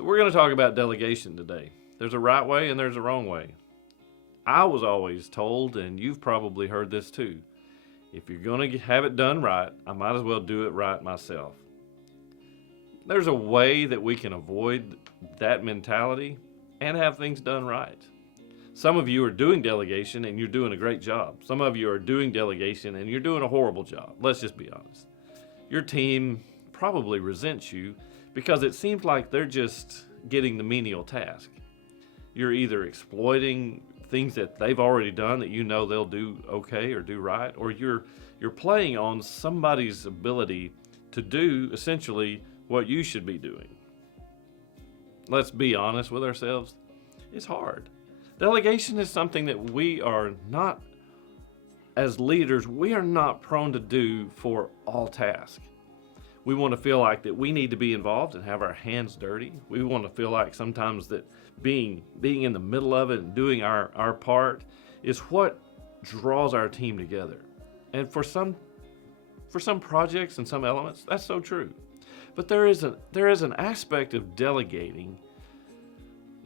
So we're going to talk about delegation today. There's a right way and there's a wrong way. I was always told, and you've probably heard this too, if you're going to have it done right, I might as well do it right myself. There's a way that we can avoid that mentality and have things done right. Some of you are doing delegation and you're doing a great job. Some of you are doing delegation and you're doing a horrible job. Let's just be honest. Your team probably resents you because it seems like they're just getting the menial task. You're either exploiting things that they've already done that you know they'll do okay or do right, or you're playing on somebody's ability to do essentially what you should be doing. Let's be honest with ourselves. It's hard. Delegation is something that we are not, as leaders, we are not prone to do for all tasks. We want to feel like that we need to be involved and have our hands dirty. We want to feel like sometimes that being in the middle of it and doing our part is what draws our team together. And for some projects and some elements, that's so true. But there is an aspect of delegating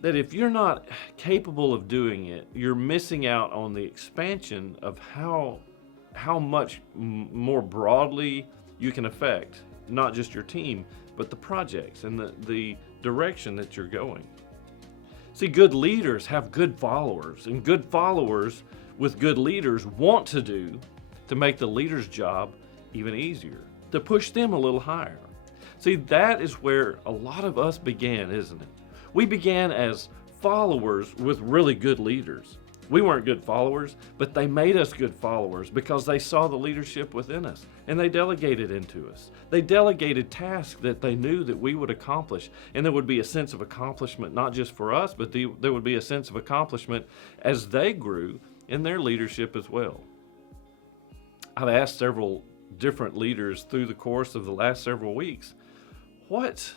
that if you're not capable of doing it, you're missing out on the expansion of how much more broadly you can affect not just your team, but the projects and the direction that you're going. See, good leaders have good followers, and good followers with good leaders want to do to make the leader's job even easier, to push them a little higher. See, that is where a lot of us began, isn't it? We began as followers with really good leaders. We weren't good followers, but they made us good followers because they saw the leadership within us and they delegated into us. They delegated tasks that they knew that we would accomplish, and there would be a sense of accomplishment not just for us, but there would be a sense of accomplishment as they grew in their leadership as well. I've asked several different leaders through the course of the last several weeks, what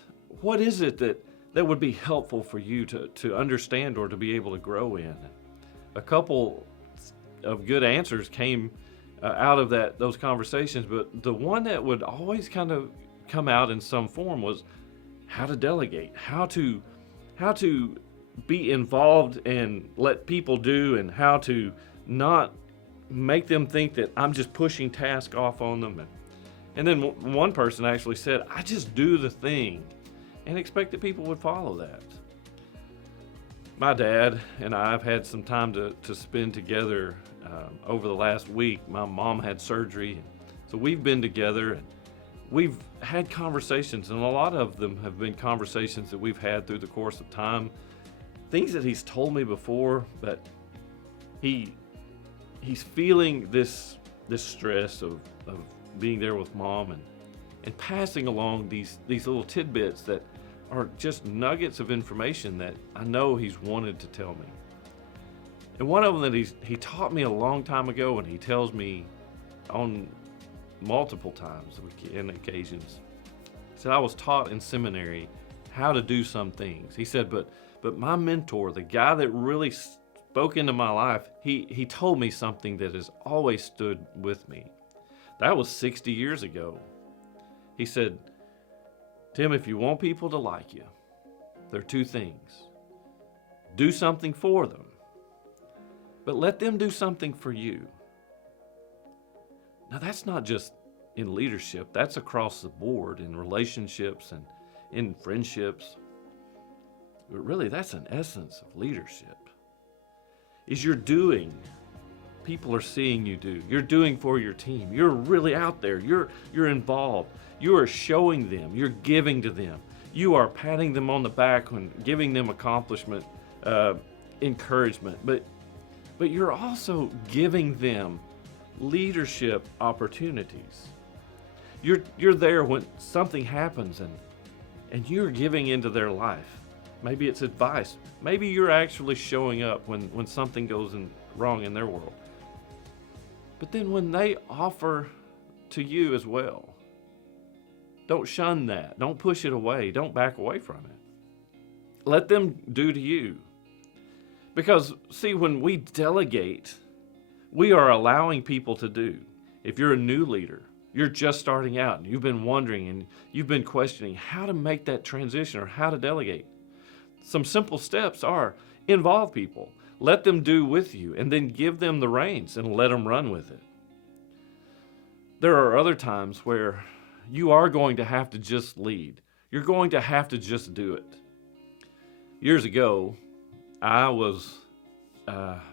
is it that would be helpful for you to understand or to be able to grow in? A couple of good answers came out of those conversations, but the one that would always kind of come out in some form was how to delegate, how to be involved and let people do, and how to not make them think that I'm just pushing tasks off on them. And then one person actually said, I just do the thing and expect that people would follow that. My dad and I have had some time to spend together over the last week. My mom had surgery, so we've been together and we've had conversations, and a lot of them have been conversations that we've had through the course of time. Things that he's told me before, but he's feeling this stress of being there with mom and passing along these little tidbits that are just nuggets of information that I know he's wanted to tell me. And one of them that he taught me a long time ago, and he tells me on multiple times and occasions. He said, I was taught in seminary how to do some things. He said, but my mentor, the guy that really spoke into my life, he told me something that has always stood with me. That was 60 years ago. He said, Tim, if you want people to like you, there are two things. Do something for them, but let them do something for you. Now, that's not just in leadership. That's across the board in relationships and in friendships. But really, that's an essence of leadership. Is you're doing. People are seeing you do. You're doing for your team. You're really out there. You're involved. You are showing them. You're giving to them. You are patting them on the back and giving them accomplishment, encouragement. But you're also giving them leadership opportunities. You're there when something happens and you're giving into their life. Maybe it's advice. Maybe you're actually showing up when something goes wrong in their world. But then when they offer to you as well, don't shun that. Don't push it away. Don't back away from it. Let them do to you. Because, see, when we delegate, we are allowing people to do. If you're a new leader, you're just starting out and you've been wondering and you've been questioning how to make that transition or how to delegate. Some simple steps are involve people, let them do with you, and then give them the reins and let them run with it. There are other times where you are going to have to just lead. You're going to have to just do it. Years ago, I was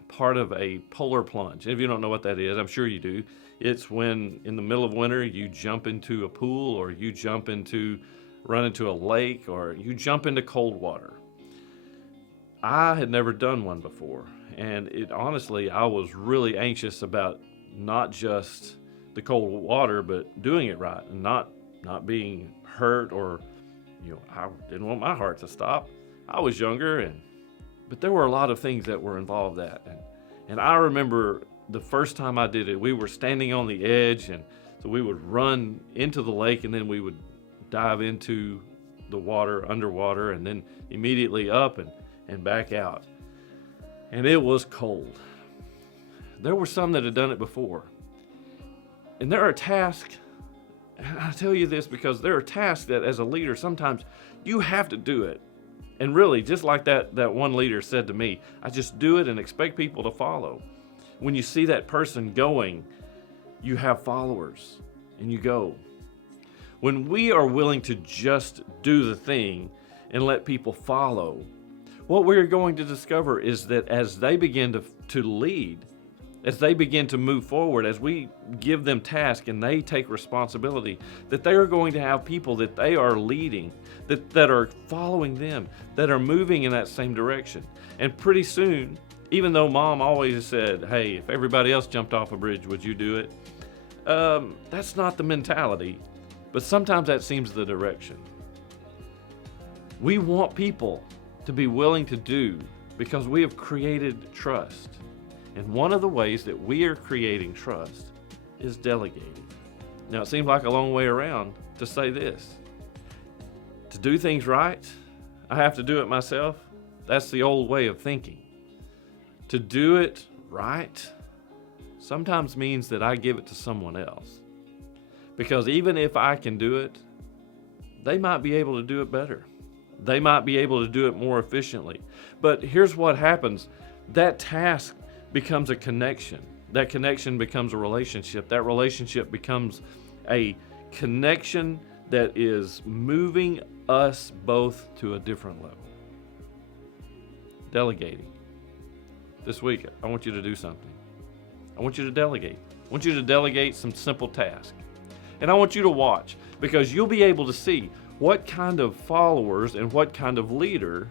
part of a polar plunge. If you don't know what that is, I'm sure you do. It's when in the middle of winter you jump into a pool, or you run into a lake, or you jump into cold water. I had never done one before, and honestly, I was really anxious about not just the cold water, but doing it right and not being hurt, or I didn't want my heart to stop. I was younger, but there were a lot of things that were involved in that. And I remember the first time I did it, we were standing on the edge, and so we would run into the lake, and then we would dive into the water, underwater, and then immediately up and back out. And it was cold. There were some that had done it before. And there are tasks, and I tell you this because there are tasks that as a leader, sometimes you have to do it. And really, just like that one leader said to me, I just do it and expect people to follow. When you see that person going, you have followers and you go. When we are willing to just do the thing and let people follow, what we're going to discover is that as they begin to lead, as they begin to move forward, as we give them tasks and they take responsibility, that they are going to have people that they are leading, that are following them, that are moving in that same direction. And pretty soon, even though mom always said, hey, if everybody else jumped off a bridge, would you do it? That's not the mentality, but sometimes that seems the direction. We want people to be willing to do because we have created trust. And one of the ways that we are creating trust is delegating. Now, it seems like a long way around to say this. To do things right, I have to do it myself. That's the old way of thinking. To do it right sometimes means that I give it to someone else. Because even if I can do it, they might be able to do it better. They might be able to do it more efficiently. But here's what happens. That task becomes a connection. That connection becomes a relationship. That relationship becomes a connection that is moving us both to a different level. Delegating. This week, I want you to do something. I want you to delegate. I want you to delegate some simple tasks. And I want you to watch, because you'll be able to see what kind of followers and what kind of leader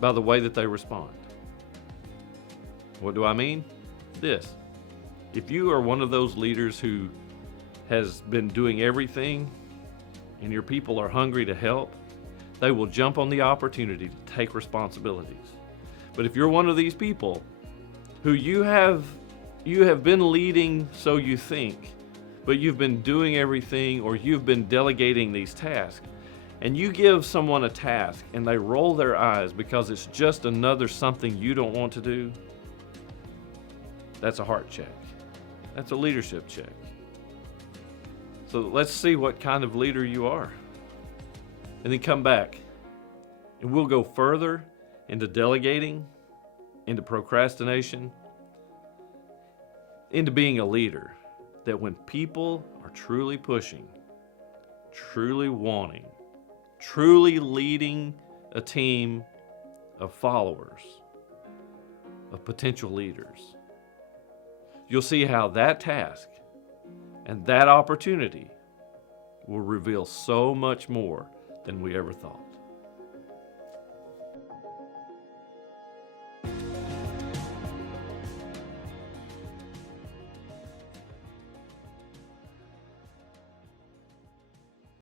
by the way that they respond. What do I mean? This. If you are one of those leaders who has been doing everything and your people are hungry to help, they will jump on the opportunity to take responsibilities. But if you're one of these people who you have been leading, so you think, but you've been doing everything, or you've been delegating these tasks, and you give someone a task and they roll their eyes because it's just another something you don't want to do, that's a heart check. That's a leadership check. So let's see what kind of leader you are. And then come back and we'll go further into delegating, into procrastination, into being a leader. That when people are truly pushing, truly wanting, truly leading a team of followers, of potential leaders, you'll see how that task and that opportunity will reveal so much more than we ever thought.